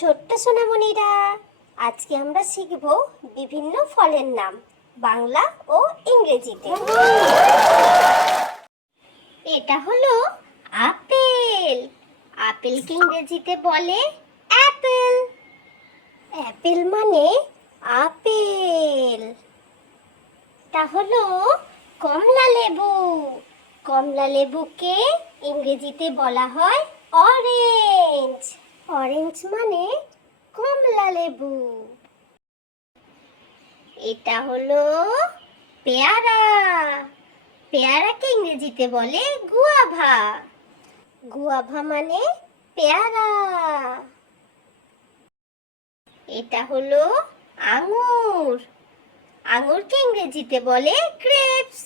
ছোট্ট সোনামণিরা, আজকে আমরা শিখব বিভিন্ন ফলের নাম বাংলা ও ইংরেজিতে। এটা হলো আপেল। আপেলকে ইংরেজিতে বলে অ্যাপেল। অ্যাপেল মানে আপেল। এটা হলো কমলা লেবু। কমলা লেবুকে ইংরেজিতে বলা হয় অরেঞ্জ। অরেঞ্জ মানে কমলা লেবু। এটা হলো পেয়ারা। পেয়ারাকে ইংরেজিতে বলে গুয়াভা। গুয়াভা মানে পেয়ারা। এটা হলো আঙুর। আঙুরকে ইংরেজিতে বলে গ্রেপস।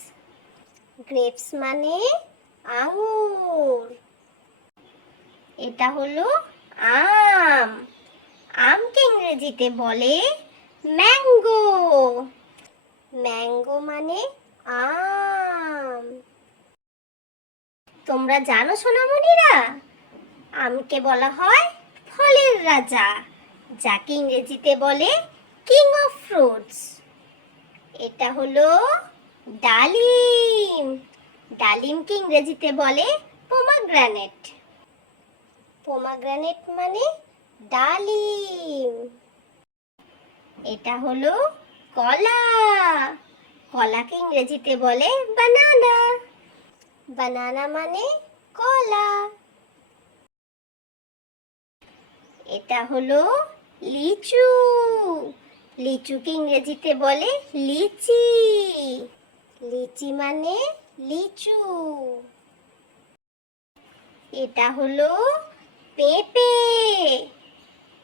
গ্রেপস মানে আঙুর। এটা হলো আম। আমকে ইংরেজিতে বলে ম্যাঙ্গো। ম্যাঙ্গো মানে আম। তোমরা জানো সোনামণিরা, আমকে বলা হয় ফলের রাজা, যাকে ইংরেজিতে বলে কিং অফ ফ্রুটস। এটা হলো ডালিম। ডালিমকে ইংরেজিতে বলে পোমাগ্রানেট। পোমাগ্রানেট মানে ডালিম। এটা হলো কলা। কলাকে ইংরেজিতে বলে বানানা। বানানা মানে কলা। এটা হলো লিচু। লিচুকে ইংরেজিতে বলে লিচি। লিচি মানে লিচু। এটা হলো পেঁপে।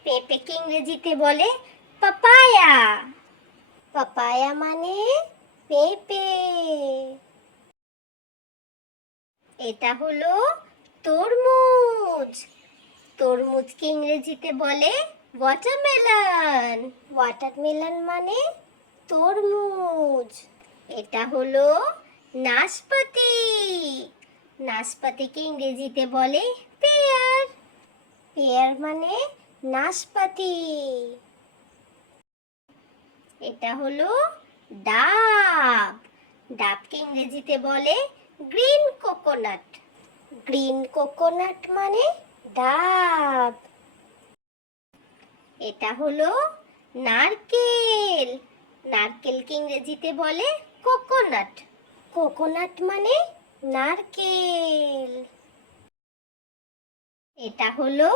পেঁপেকে ইংরেজিতে বলে পাপায়া। পাপায়া মানে পেঁপে। এটা হলো তরমুজ। তরমুজকে ইংরেজিতে বলে ওয়াটারমেলন। ওয়াটারমেলন মানে তরমুজ। এটা হলো নাশপাতি। নাশপাতিকে ইংরেজিতে বলে পেয়ার। পেয়ার মানে নাশপাতি। এটা হলো ডাব। ডাবকে ইংরেজিতে বলে গ্রিন কোকোনাট। গ্রিন কোকোনাট মানে ডাব। এটা হলো নারকেল। নারকেলকে ইংরেজিতে বলে কোকোনাট। কোকোনাট মানে নারকেল। এটা হলো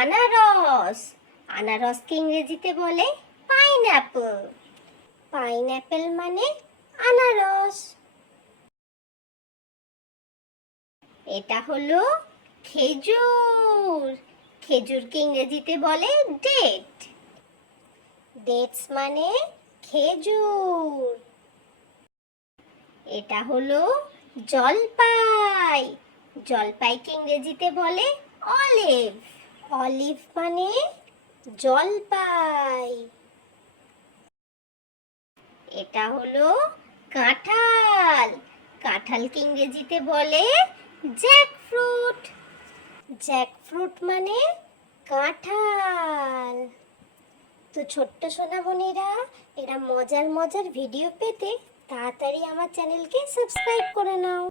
আনারস। আনারসকে ইংরেজিতে বলে পাইনঅ্যাপল। পাইনঅ্যাপল মানে আনারস। এটা হলো খেজুর। খেজুরকে ইংরেজিতে বলে ডেট। ডেটস মানে খেজুর। এটা হলো জলপাই। জলপাইকে ইংরেজিতে বলে অলিভ। অলিভ মানে জলপাই। এটা হলো কাঁঠাল। কাঁঠালকে ইংরেজিতে বলে জ্যাকফ্রুট। জ্যাকফ্রুট মানে কাঁঠাল। তো ছোট্ট সোনামণিরা, এরা মজার মজার ভিডিও পেতে তাড়াতাড়ি আমার চ্যানেলকে সাবস্ক্রাইব করে নাও।